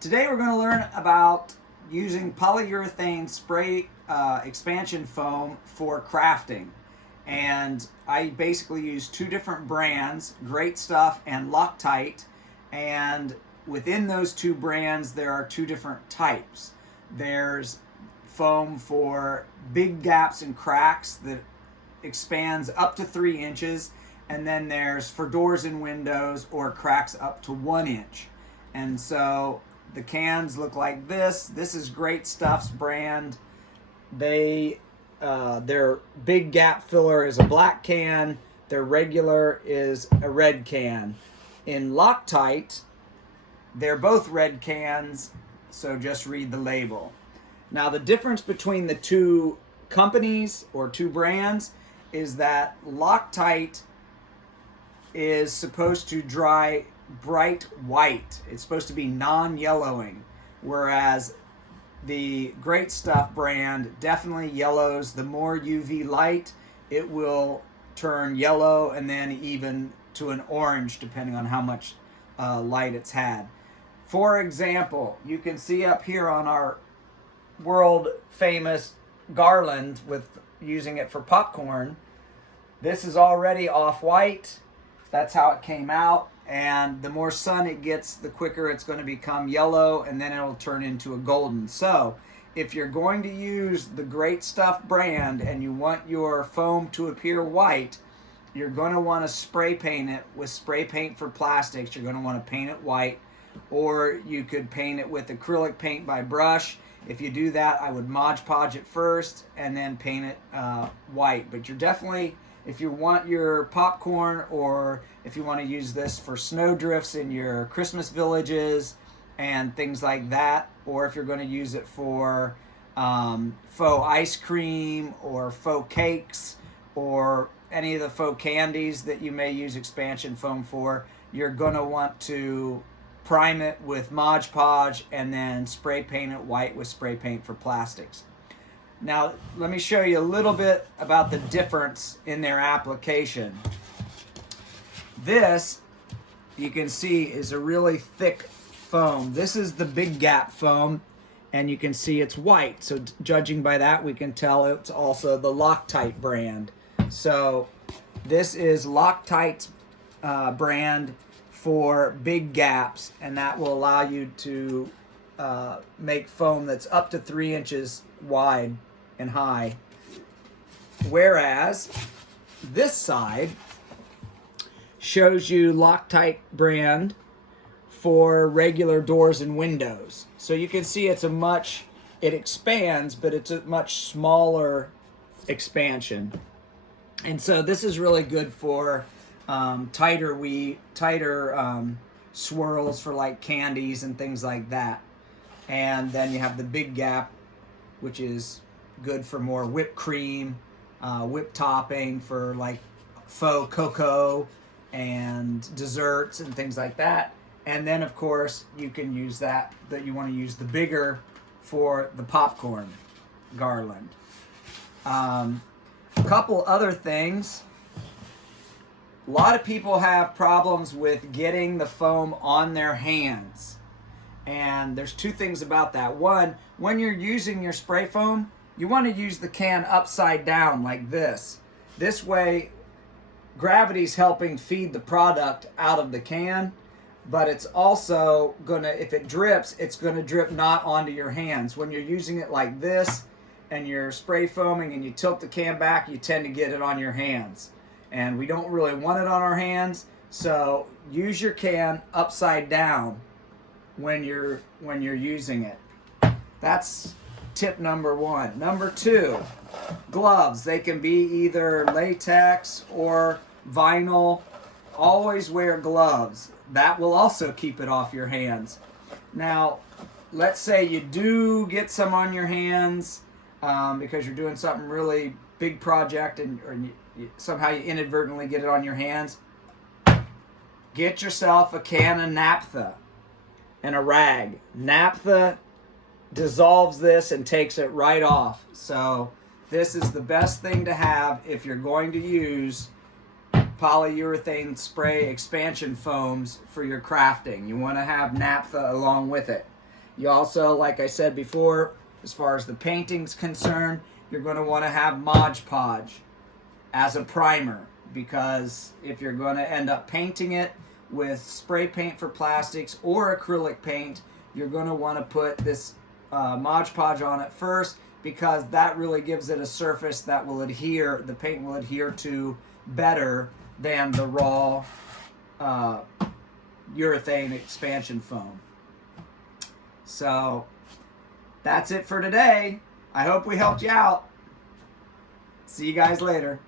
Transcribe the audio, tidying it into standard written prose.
Today we're going to learn about using polyurethane spray expansion foam for crafting. And I basically use two different brands, Great Stuff and Loctite. And within those two brands, there are two different types. There's foam for big gaps and cracks that expands up to 3 inches. And then there's for doors and windows or cracks up to 1 inch. And so the cans look like this. This is Great Stuff's brand. Their big gap filler is a black can. Their regular is a red can. In Loctite, they're both red cans, so just read the label. Now the difference between the two companies or two brands is that Loctite is supposed to dry bright white. It's supposed to be non-yellowing, whereas the Great Stuff brand definitely yellows. The more UV light, it will turn yellow and then even to an orange depending on how much light it's had. For example, you can see up here on our world famous garland with using it for popcorn, this is already off-white. That's how it came out. And the more sun it gets, the quicker it's going to become yellow, and then it'll turn into a golden. So if you're going to use the Great Stuff brand and you want your foam to appear white, you're going to want to spray paint it with spray paint for plastics. You're going to want to paint it white, or you could paint it with acrylic paint by brush. If you do that, I would Mod Podge it first and then paint it white. But you're definitely, if you want your popcorn, or if you want to use this for snow drifts in your Christmas villages and things like that, or if you're going to use it for faux ice cream or faux cakes or any of the faux candies that you may use expansion foam for, you're going to want to prime it with Mod Podge and then spray paint it white with spray paint for plastics. Now, let me show you a little bit about the difference in their application. This, you can see, is a really thick foam. This is the big gap foam, and you can see it's white. So judging by that, we can tell it's also the Loctite brand. So this is Loctite's brand for big gaps, and that will allow you to make foam that's up to 3 inches wide and high. Whereas this side shows you Loctite brand for regular doors and windows. So you can see it expands, but it's a much smaller expansion. And so this is really good for tighter swirls for like candies and things like that. And then you have the big gap, which is good for more whipped cream, whipped topping for like faux cocoa and desserts and things like that. And then of course you can use that you want to use the bigger for the popcorn garland. A couple other things. A lot of people have problems with getting the foam on their hands. And there's two things about that. One, when you're using your spray foam, you want to use the can upside down like this. This way, gravity's helping feed the product out of the can, but it's also gonna, if it drips, it's gonna drip not onto your hands. When you're using it like this and you're spray foaming and you tilt the can back, you tend to get it on your hands. And we don't really want it on our hands, so use your can upside down when you're using it. That's tip number one. Number two, gloves. They can be either latex or vinyl. Always wear gloves. That will also keep it off your hands. Now, let's say you do get some on your hands because you're doing something really big project and somehow you inadvertently get it on your hands. Get yourself a can of naphtha and a rag. Naphtha dissolves this and takes it right off. So this is the best thing to have if you're going to use polyurethane spray expansion foams for your crafting. You want to have naphtha along with it. You also, like I said before, as far as the painting's concerned, you're going to want to have Mod Podge as a primer, because if you're going to end up painting it with spray paint for plastics or acrylic paint, you're going to want to put this Mod Podge on it first, because that really gives it a surface that will adhere, the paint will adhere to better than the raw urethane expansion foam. So that's it for today. I hope we helped you out. See you guys later.